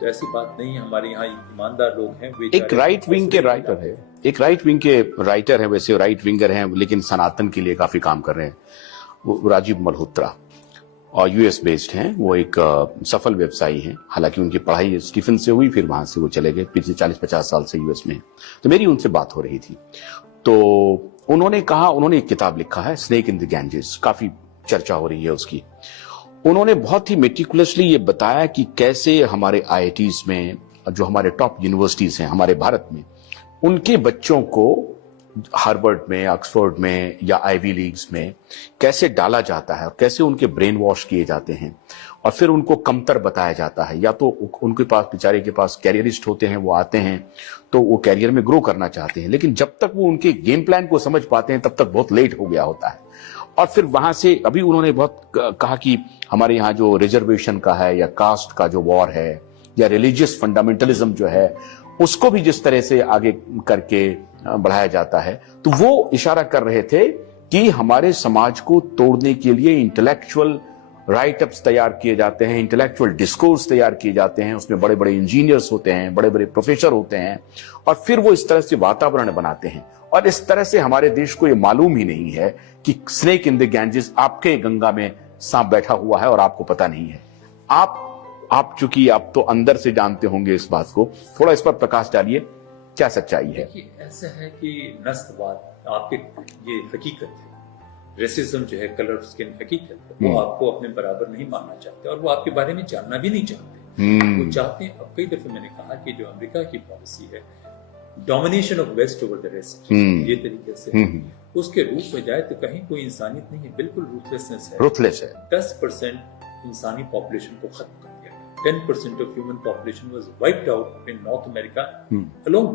तो ऐसी बात नहीं है, हमारे यहाँ ईमानदार लोग हैं। एक राइट विंग के राइटर है, एक राइट विंग के राइटर है, वैसे राइट विंगर हैं लेकिन सनातन के लिए काफी काम कर रहे हैं, वो राजीव मल्होत्रा, और यूएस बेस्ड हैं। वो एक सफल व्यवसायी हैं, हालांकि उनकी पढ़ाई स्टीफन से हुई, फिर वहां से वो चले गए, पिछले 40-50 साल से यूएस में। तो मेरी उनसे बात हो रही थी, तो उन्होंने कहा, उन्होंने एक किताब लिखा है स्नेक इन द गैंजेस, काफी चर्चा हो रही है उसकी। उन्होंने बहुत ही मेटिकुलसली ये बताया कि कैसे हमारे आईआईटीज में, जो हमारे टॉप यूनिवर्सिटीज हैं हमारे भारत में, उनके बच्चों को हार्वर्ड में, ऑक्सफोर्ड में या आईवी लीग्स में कैसे डाला जाता है और कैसे उनके ब्रेन वॉश किए जाते हैं, और फिर उनको कमतर बताया जाता है। या तो उनके पास, बेचारे के पास कैरियरिस्ट होते हैं, वो आते हैं तो वो कैरियर में ग्रो करना चाहते हैं, लेकिन जब तक वो उनके गेम प्लान को समझ पाते हैं तब तक बहुत लेट हो गया होता है। और फिर वहां से अभी उन्होंने बहुत कहा कि हमारे यहाँ जो रिजर्वेशन का है या कास्ट का जो वॉर है या रिलीजियस फंडामेंटलिज्म जो है, उसको भी जिस तरह से आगे करके बढ़ाया जाता है, तो वो इशारा कर रहे थे कि हमारे समाज को तोड़ने के लिए इंटेलेक्चुअल राइटअप्स तैयार किए जाते हैं, इंटेलेक्चुअल डिस्कोर्स तैयार किए जाते हैं, उसमें बड़े बड़े इंजीनियर्स होते हैं, बड़े बड़े प्रोफेसर होते हैं, और फिर वो इस तरह से वातावरण बनाते हैं। और इस तरह से हमारे देश को ये मालूम ही नहीं है कि स्नेक इन द गैंजेस, आपके गंगा में सांप बैठा हुआ है और आपको पता नहीं है। आप चूंकि आप तो अंदर से जानते होंगे इस बात को, थोड़ा इस पर प्रकाश डालिए, क्या सच्चाई है? ऐसा है कि नस्लवाद आपके ये हकीकत है, रेसिज्म जो है, कलर स्किन हकीकत है, वो आपको अपने बराबर नहीं मानना चाहते और वो आपके बारे में जानना भी नहीं चाहते। वो चाहते हैं, अब कई दफे मैंने कहा कि जो अमेरिका की पॉलिसी है, domination of west over the rest, ये तरीके से उसके रूप में जाए तो कहीं कोई इंसानियत नहीं है, बिल्कुल रूथलेसनेस है, रूथलेस है। 10% इंसानी पॉपुलेशन को खत्म कर दिया गया, 10% of human population was wiped out in north America alone,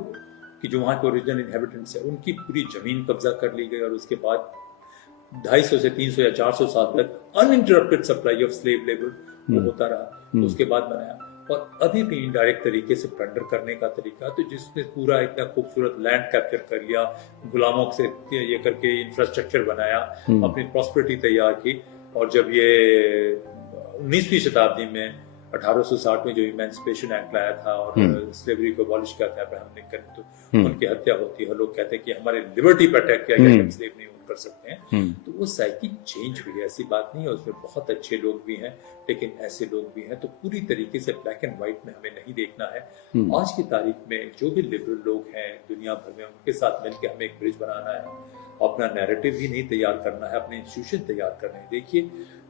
कि जो वहां के ओरिजिनल इनहेबिटेंट्स है उनकी पूरी जमीन कब्जा कर ली गई, और उसके बाद 250 से 300 या 400 साल तक uninterrupted supply of slave labour होता रहा। उसके बाद बनाया, और अभी भी इनडायरेक्ट तरीके से प्लंडर करने का तरीका, तो जिसने पूरा इतना खूबसूरत लैंड कैप्चर कर लिया, गुलामों से ये करके इंफ्रास्ट्रक्चर बनाया, अपनी प्रॉस्पेरिटी तैयार की। और जब ये 19वीं शताब्दी में 1860 में जो इमेंसिपेशन एक्ट लाया था और स्लेवरी को अबॉलिश किया था अब्राहम लिंकन, तो उनकी हत्या होती है, लोग कहते हैं कि हमारे लिबर्टी पर अटैक किया गया, हम स्लेव नहीं कर सकते हैं। तो वो साइकिल चेंज हुई है, ऐसी बात नहीं है, उसमें बहुत अच्छे लोग भी हैं, लेकिन ऐसे लोग भी हैं। तो पूरी तरीके से ब्लैक एंड व्हाइट में हमें नहीं देखना है। आज की तारीख में जो भी लिबरल लोग हैं दुनिया भर में, उनके साथ मिलकर हमें एक ब्रिज बनाना है, अपना नैरेटिव ही नहीं तैयार करना है, अपने इंस्टीट्यूशन तैयार करने हैं। देखिए,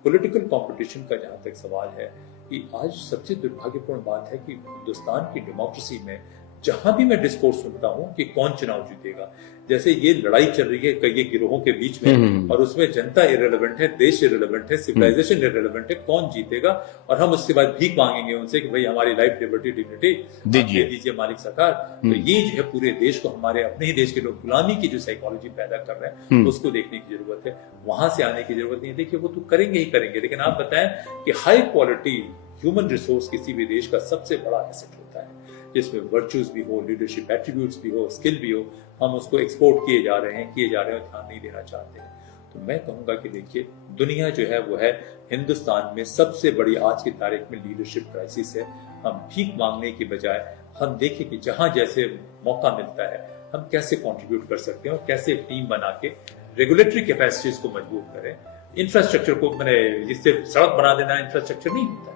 पॉलिटिकल कंपटीशन का जहां तक सवाल है, कि आज सबसे दुर्भाग्यपूर्ण बात है कि हिंदुस्तान की डेमोक्रेसी में जहां भी मैं डिस्कोर्स सुनता हूं कि कौन चुनाव जीतेगा, जैसे ये लड़ाई चल रही है कई गिरोहों के बीच में, और उसमें जनता इररिलेवेंट है, देश इररिलेवेंट है, सिविलाइजेशन इररिलेवेंट है, कौन जीतेगा, और हम उसके बाद भीख मांगेंगे उनसे कि भाई हमारी लाइफ, लिबर्टी, डिग्निटी दीजिए मालिक सरकार। तो ये जो है पूरे देश को, हमारे अपने ही देश के लोग गुलामी की जो साइकोलॉजी पैदा कर रहे हैं, उसको देखने की जरूरत है, वहां से आने की जरूरत नहीं है। देखिए, वो तो करेंगे ही करेंगे, लेकिन आप बताएं कि हाई क्वालिटी ह्यूमन रिसोर्स किसी भी देश का सबसे बड़ा एसेट होता है, जिसमें वर्च्यूज भी हो, लीडरशिप एट्रीब्यूट्स भी हो, स्किल भी हो, हम उसको एक्सपोर्ट किए जा रहे हैं, ध्यान नहीं देना चाहते हैं। तो मैं कहूंगा कि देखिए, दुनिया जो है वो है, हिंदुस्तान में सबसे बड़ी आज की तारीख में लीडरशिप क्राइसिस है। हम भीख मांगने की बजाय हम देखें कि जहां जैसे मौका मिलता है हम कैसे कंट्रीब्यूट कर सकते हैं, और कैसे एक टीम बना के रेगुलेटरी कैपेसिटीज को मजबूत करें, इंफ्रास्ट्रक्चर को, मैंने जिससे सड़क बना देना इंफ्रास्ट्रक्चर नहीं होता है,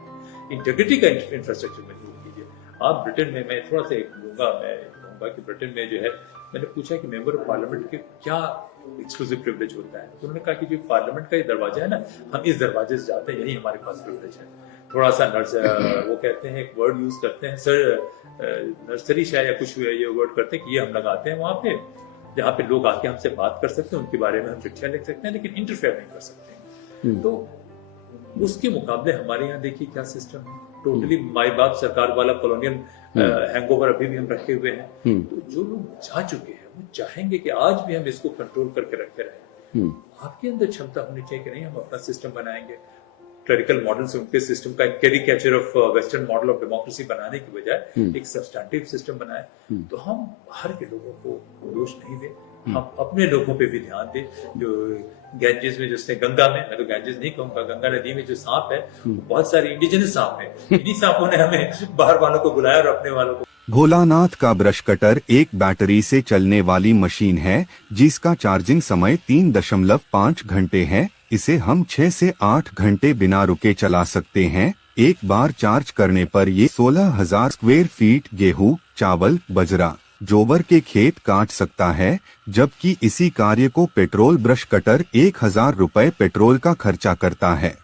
इंटीग्रिटी का इंफ्रास्ट्रक्चर मजबूत कीजिए। आप ब्रिटेन में, मैं थोड़ा सा लूंगा, मैं कहूंगा कि ब्रिटेन में जो है, मैंने पूछा कि मेंबर ऑफ पार्लियामेंट के क्या एक्सक्लूसिव प्रिविलेज होता है, तो उन्होंने कहा कि जो पार्लियामेंट का ये दरवाजा है ना, हम इस दरवाजे से जाते हैं, यही हमारे पास प्रिविलेज है। थोड़ा सा वो कहते हैं, एक वर्ड यूज करते हैं सर, नर्सरी शायद या कुछ ये वर्ड करते हैं कि ये हम लगाते हैं वहां पे, जहाँ पे लोग आके हमसे बात कर सकते हैं, उनके बारे में हम चिट्ठियां लिख सकते हैं, लेकिन इंटरफेयर नहीं कर सकते। तो उसके मुकाबले हमारे यहाँ देखिए क्या सिस्टम है, टोटली माई बाप सरकार वाला कॉलोनियल हैंगओवर अभी भी हम रखे हुए हैं। तो जो लोग जा चुके हैं वो चाहेंगे कि आज भी हम इसको कंट्रोल करके रखे रहे। आपके अंदर क्षमता होनी चाहिए कि नहीं, हम अपना सिस्टम बनाएंगे, क्लरिकल मॉडल से उनके सिस्टम का caricature of western model of democracy बनाने की बजाय एक सब्सटैंटिव सिस्टम बनाए। तो हम बाहर के लोगों को दोष नहीं दें, हम अपने लोगों पे भी ध्यान दें। जो गैंजेस में, जैसे गंगा में, मैं तो गैंजेस नहीं कहूंगा, गंगा नदी में जो सांप है, बहुत सारे इंडिजिनस सांप है। इन्हीं सांपों ने हमें बाहर वालों को बुलाया और अपने वालों को। भोलानाथ का ब्रश कटर एक बैटरी से चलने वाली मशीन है जिसका चार्जिंग समय 3.5 घंटे है। इसे हम 6 से 8 घंटे बिना रुके चला सकते हैं। एक बार चार्ज करने पर ये 16,000 स्क्वायर फीट गेहूं, चावल, बजरा, जोबर के खेत काट सकता है, जबकि इसी कार्य को पेट्रोल ब्रश कटर 1,000 रुपए पेट्रोल का खर्चा करता है।